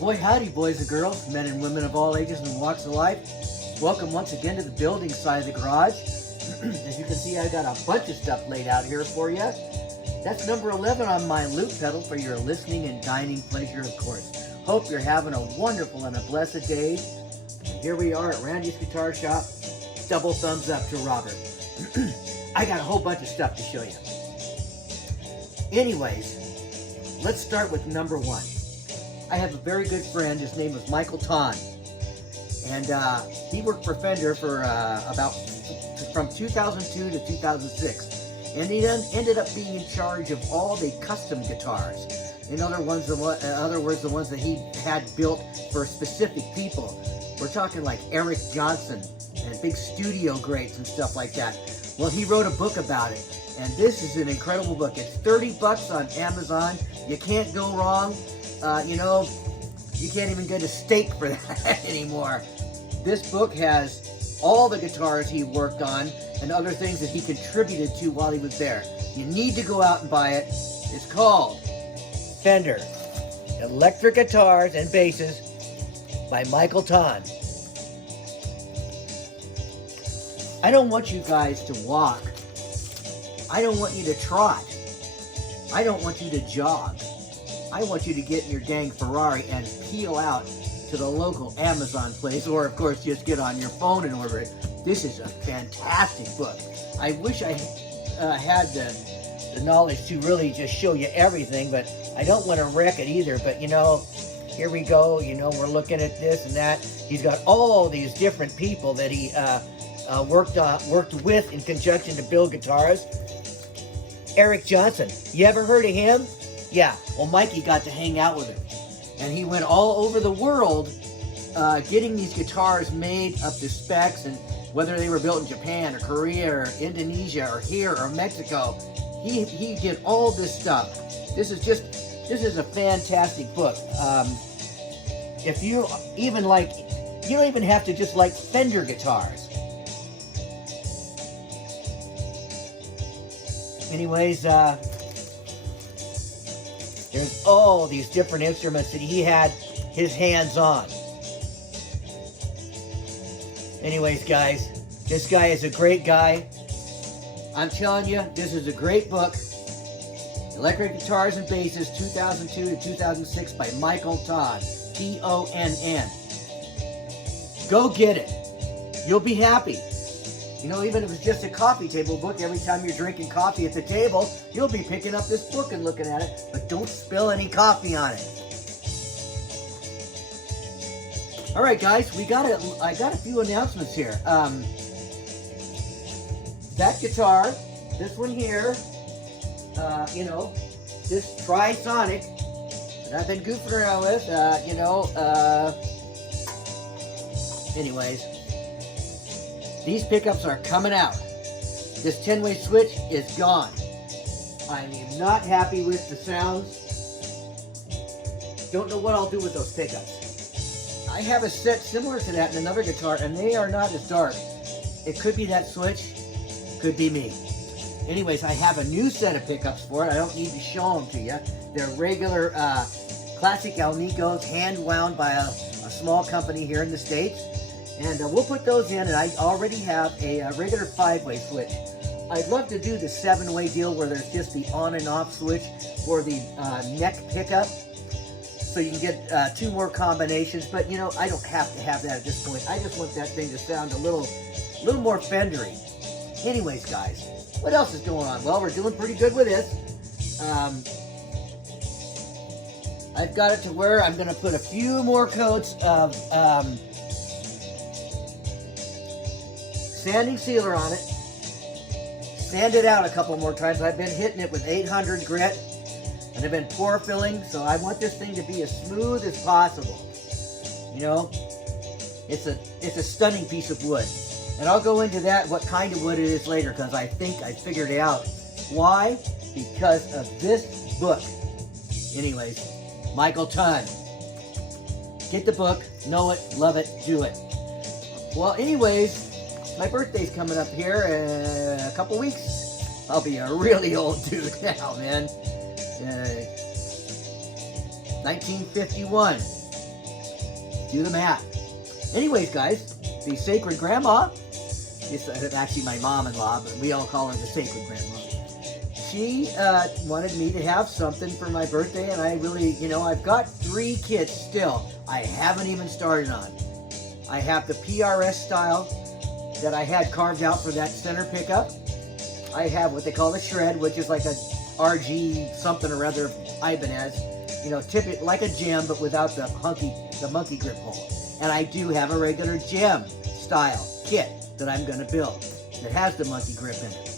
Boy howdy, boys and girls, men and women of all ages and walks of life. Welcome once again to the building side of the garage. As you can see, I got a bunch of stuff laid out here for you. That's number 11 on my loop pedal for your listening and dining pleasure, of course. Hope you're having a wonderful and a blessed day. And here we are at Randy's Guitar Shop. Double thumbs up to Robert. I got a whole bunch of stuff to show you. Anyways, let's start with number 1. I have a very good friend. His name is Michael Ton, and he worked for Fender for from 2002 to 2006, and he then ended up being in charge of all the custom guitars. In other words, the ones that he had built for specific people. We're talking like Eric Johnson and big studio greats and stuff like that. Well, he wrote a book about it, and this is an incredible book. It's $30 on Amazon. You can't go wrong. You can't even get a steak for that anymore. This book has all the guitars he worked on and other things that he contributed to while he was there. You need to go out and buy it. It's called Fender Electric Guitars and Basses by Michael Ton. I don't want you guys to walk. I don't want you to trot. I don't want you to jog. I want you to get in your dang Ferrari and peel out to the local Amazon place, or of course just get on your phone and order it. This is a fantastic book. I wish I had the knowledge to really just show you everything, but I don't want to wreck it either. But here we go. We're looking at this and that. He's got all these different people that he worked with in conjunction to build guitars. Eric Johnson, you ever heard of him? Yeah, well, Mikey got to hang out with him, and he went all over the world getting these guitars made up to specs, and whether they were built in Japan or Korea or Indonesia or here or Mexico, he did all this stuff. This is a fantastic book. If you even you don't even have to just like Fender guitars. Anyways, there's all these different instruments that he had his hands on. Anyways, guys, this guy is a great guy. I'm telling you, this is a great book. Electric Guitars and Basses, 2002 to 2006 by Michael Ton, T-O-N-N. Go get it. You'll be happy. Even if it's just a coffee table book, every time you're drinking coffee at the table, you'll be picking up this book and looking at it, but don't spill any coffee on it. All right, guys, I got a few announcements here. That guitar, this one here, this Trisonic that I've been goofing around with, anyways. These pickups are coming out. This 10-way switch is gone. I am not happy with the sounds. Don't know what I'll do with those pickups. I have a set similar to that in another guitar, and they are not as dark. It could be that switch, could be me. Anyways, I have a new set of pickups for it. I don't need to show them to you. They're regular classic Alnicos, hand wound by a small company here in the States. And we'll put those in, and I already have a regular 5-way switch. I'd love to do the 7-way deal where there's just the on and off switch for the neck pickup, so you can get 2 more combinations. But I don't have to have that at this point. I just want that thing to sound a little more Fendery. Anyways, guys, what else is going on? Well, we're doing pretty good with this. I've got it to where I'm going to put a few more coats of sanding sealer on it, sand it out a couple more times. I've been hitting it with 800 grit, and I've been pore filling, so I want this thing to be as smooth as possible. It's a stunning piece of wood, and I'll go into that, what kind of wood it is later, because I think I figured it out. Why? Because of this book. Anyways, Michael Ton. Get the book, know it, love it, do it. Well, anyways, my birthday's coming up here in a couple weeks. I'll be a really old dude now, man. 1951. Do the math. Anyways, guys, the sacred grandma, it's actually my mom-in-law, but we all call her the sacred grandma. She wanted me to have something for my birthday, and I really, I've got 3 kits still I haven't even started on. I have the PRS style that I had carved out for that center pickup. I have what they call the shred, which is like a RG something or other Ibanez, tip it like a gem, but without the monkey grip hole. And I do have a regular gem style kit that I'm going to build that has the monkey grip in it.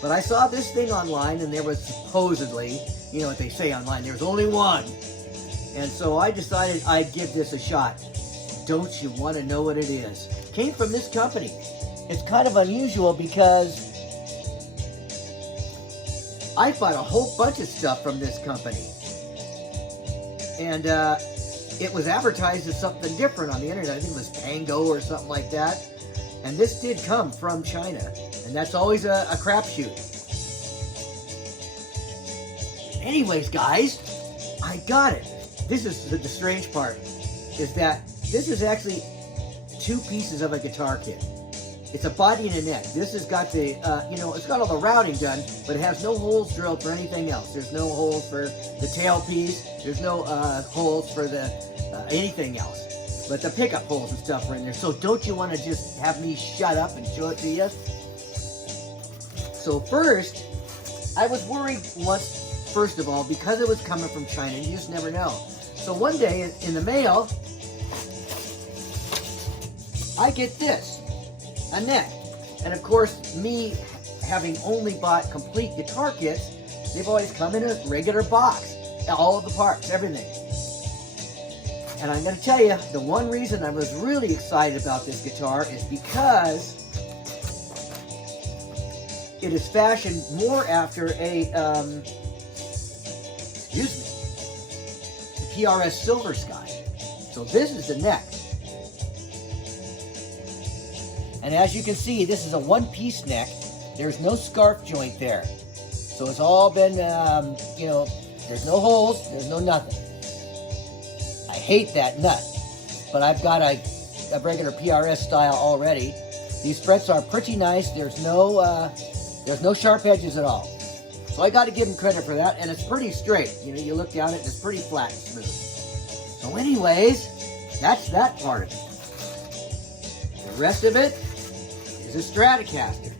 But I saw this thing online, and there was supposedly, what they say online, there's only one. And so I decided I'd give this a shot. Don't you want to know what it is? Came from this company. It's kind of unusual because I bought a whole bunch of stuff from this company. And it was advertised as something different on the internet. I think it was Tango or something like that. And this did come from China. And that's always a crapshoot. Anyways, guys, I got it. This is the strange part, is that this is actually 2 pieces of a guitar kit. It's a body and a neck. This has got the, it's got all the routing done, but it has no holes drilled for anything else. There's no holes for the tailpiece. There's no holes for the anything else. But the pickup holes and stuff are in there. So don't you want to just have me shut up and show it to you? So first, I was worried first of all, because it was coming from China. You just never know. So one day in the mail, I get this, a neck. And of course, me having only bought complete guitar kits, they've always come in a regular box. All of the parts, everything. And I'm going to tell you, the one reason I was really excited about this guitar is because it is fashioned more after a, PRS Silver Sky. So this is the neck. And as you can see, this is a 1-piece neck. There's no scarf joint there. So it's all been, there's no holes, there's no nothing. I hate that nut, but I've got a regular PRS style already. These frets are pretty nice. There's no sharp edges at all. So I got to give them credit for that, and it's pretty straight. You look down it, and it's pretty flat and smooth. So anyways, that's that part of it. The rest of it is a Stratocaster.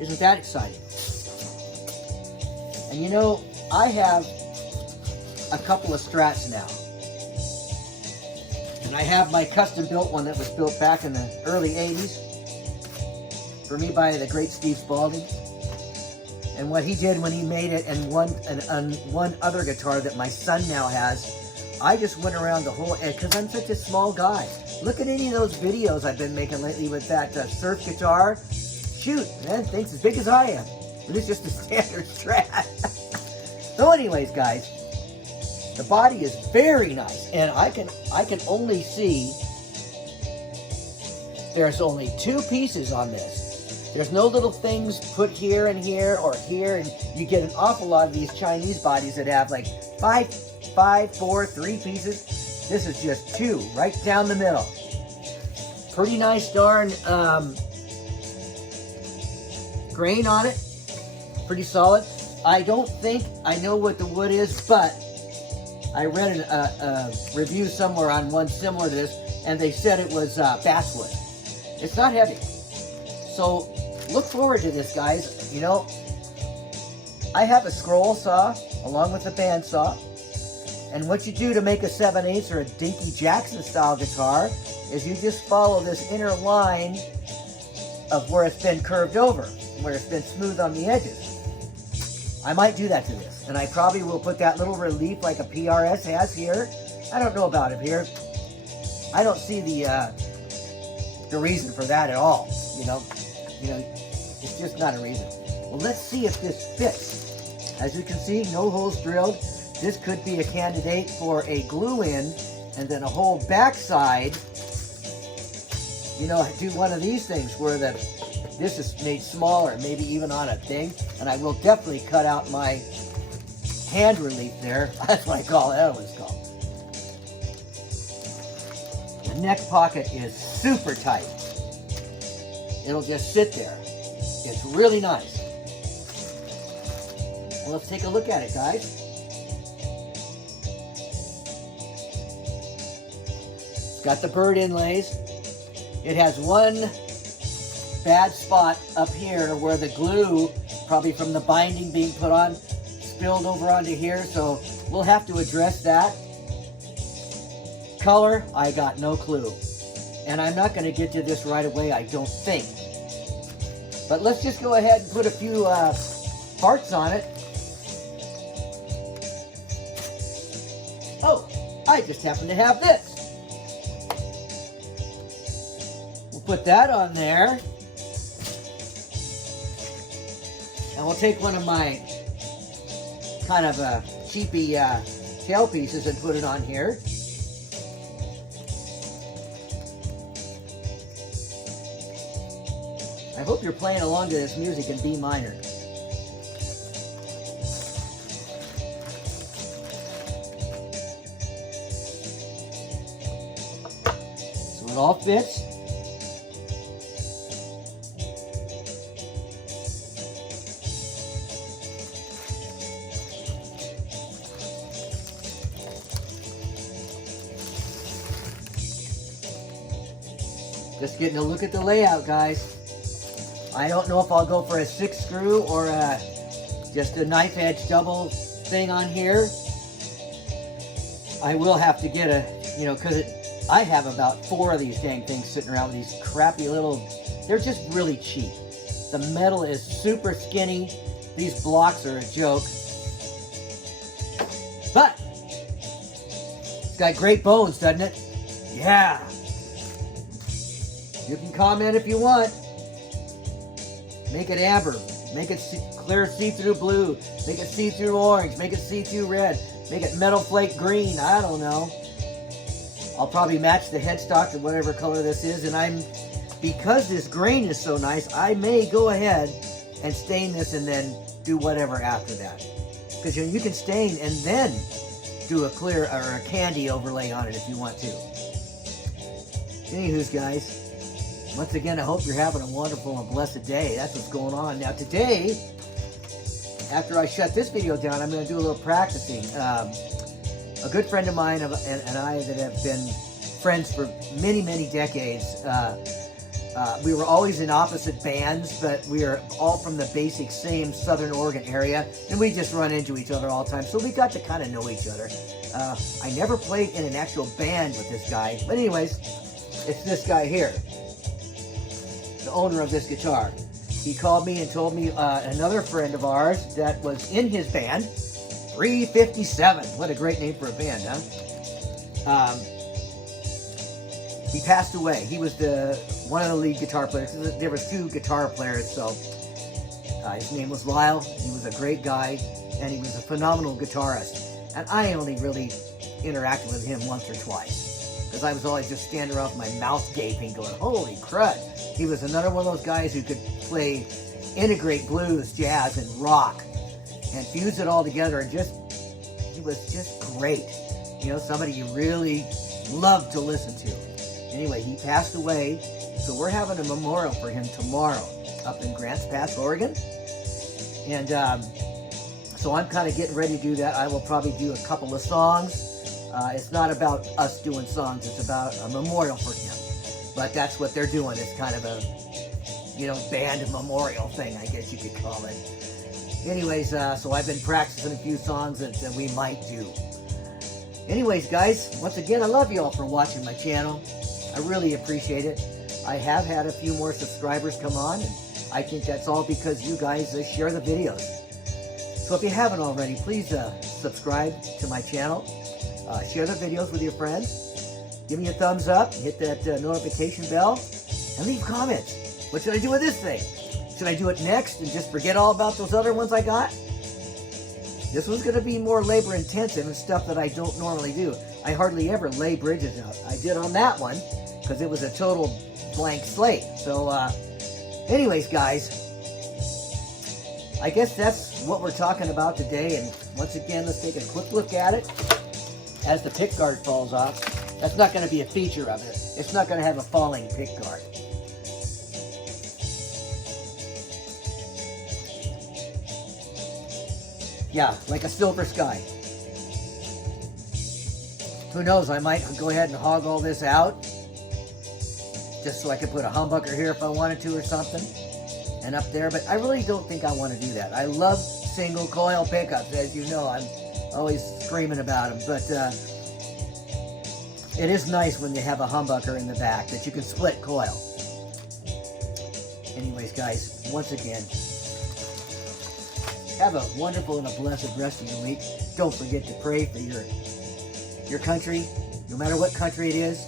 Isn't that exciting? And I have a couple of Strats now. And I have my custom built one that was built back in the early 80s for me by the great Steve Spalding. And what he did when he made it, and one other guitar that my son now has, I just went around the whole edge because I'm such a small guy. Look at any of those videos I've been making lately with that surf guitar. Shoot, man, thing's as big as I am. But it's just a standard Strat. So anyways, guys, the body is very nice, and I can only see there's only 2 pieces on this. There's no little things put here and here or here, and you get an awful lot of these Chinese bodies that have like 5, 4, 3 pieces. This is just 2 right down the middle. Pretty nice darn grain on it. Pretty solid. I don't think I know what the wood is, but I read a review somewhere on one similar to this, and they said it was basswood. It's not heavy. So look forward to this, guys. I have a scroll saw along with a bandsaw. And what you do to make a 7/8 or a Dinky Jackson style guitar is you just follow this inner line of where it's been curved over, where it's been smooth on the edges. I might do that to this, and I probably will put that little relief like a PRS has here. I don't know about it here. I don't see the reason for that at all. It's just not a reason. Well, let's see if this fits. As you can see, no holes drilled. This could be a candidate for a glue-in, and then a whole backside. Do one of these things where this is made smaller, maybe even on a thing. And I will definitely cut out my hand relief there. That's what I call it. That was called. The neck pocket is super tight. It'll just sit there. It's really nice. Well, let's take a look at it, guys. It's got the bird inlays. It has one bad spot up here where the glue, probably from the binding being put on, spilled over onto here, so we'll have to address that. Color, I got no clue. And I'm not going to get to this right away, I don't think. But let's just go ahead and put a few parts on it. Oh, I just happen to have this. We'll put that on there. And we'll take one of my kind of cheapy tail pieces and put it on here. I hope you're playing along to this music in B minor. So it all fits. Just getting a look at the layout, guys. I don't know if I'll go for a 6 screw or just a knife edge double thing on here. I will have to get a, you know, because I have about 4 of these dang things sitting around with these crappy little, they're just really cheap. The metal is super skinny. These blocks are a joke. But it's got great bones, doesn't it? Yeah. You can comment if you want. Make it amber. Make it clear see-through blue. Make it see-through orange. Make it see-through red. Make it metal flake green. I don't know. I'll probably match the headstock to whatever color this is. And because this grain is so nice, I may go ahead and stain this and then do whatever after that. Because you can stain and then do a clear or a candy overlay on it if you want to. Anywho's, guys. Once again, I hope you're having a wonderful and blessed day. That's what's going on. Now today, after I shut this video down, I'm going to do a little practicing. A good friend of mine and I that have been friends for many, many decades, we were always in opposite bands, but we are all from the basic same Southern Oregon area, and we just run into each other all the time, so we got to kind of know each other. I never played in an actual band with this guy, but anyways, it's this guy here. The owner of this guitar. He called me and told me another friend of ours that was in his band, 357. What a great name for a band, huh? He passed away. He was one of the lead guitar players. There was 2 guitar players, so his name was Lyle. He was a great guy, and he was a phenomenal guitarist. And I only really interacted with him once or twice, because I was always just standing around with my mouth gaping, going, holy crud. He was another one of those guys who could integrate blues, jazz, and rock, and fuse it all together, and he was just great. You know, somebody you really loved to listen to. Anyway, he passed away, so we're having a memorial for him tomorrow up in Grants Pass, Oregon. And so I'm kind of getting ready to do that. I will probably do a couple of songs. It's not about us doing songs, it's about a memorial for him. But that's what they're doing. It's kind of a, you know, band memorial thing, I guess you could call it. Anyways, so I've been practicing a few songs that we might do. Anyways, guys, once again, I love you all for watching my channel. I really appreciate it. I have had a few more subscribers come on, and I think that's all because you guys share the videos. So if you haven't already, please subscribe to my channel. Share the videos with your friends. Give me a thumbs up, hit that notification bell, and leave comments. What should I do with this thing? Should I do it next and just forget all about those other ones I got? This one's going to be more labor intensive and stuff that I don't normally do. I hardly ever lay bridges out. I did on that one because it was a total blank slate. So anyways, guys, I guess that's what we're talking about today. And once again, let's take a quick look at it as the pick guard falls off. That's not going to be a feature of it. It's not going to have a falling pick guard. Yeah, like a silver sky. Who knows, I might go ahead and hog all this out just so I could put a humbucker here if I wanted to or something, and up there, but I really don't think I want to do that. I love single coil pickups, as you know. I'm always screaming about them, but it is nice when they have a humbucker in the back that you can split coil. Anyways, guys, once again, have a wonderful and a blessed rest of your week. Don't forget to pray for your country, no matter what country it is.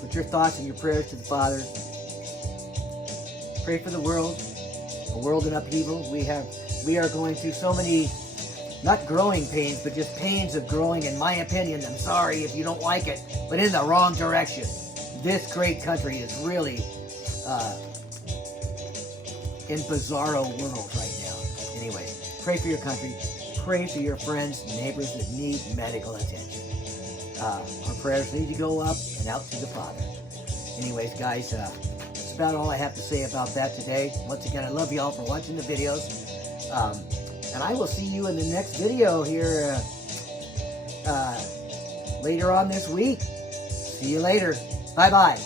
Put your thoughts and your prayers to the Father. Pray for the world, a world in upheaval. We are going through so many, not growing pains, but just pains of growing, in my opinion. I'm sorry if you don't like it, but in the wrong direction. This great country is really in bizarro world right now. Anyways, pray for your country. Pray for your friends, neighbors that need medical attention. Our prayers need to go up and out to the Father. Anyways, guys, that's about all I have to say about that today. Once again, I love you all for watching the videos. And I will see you in the next video here later on this week. See you later. Bye-bye.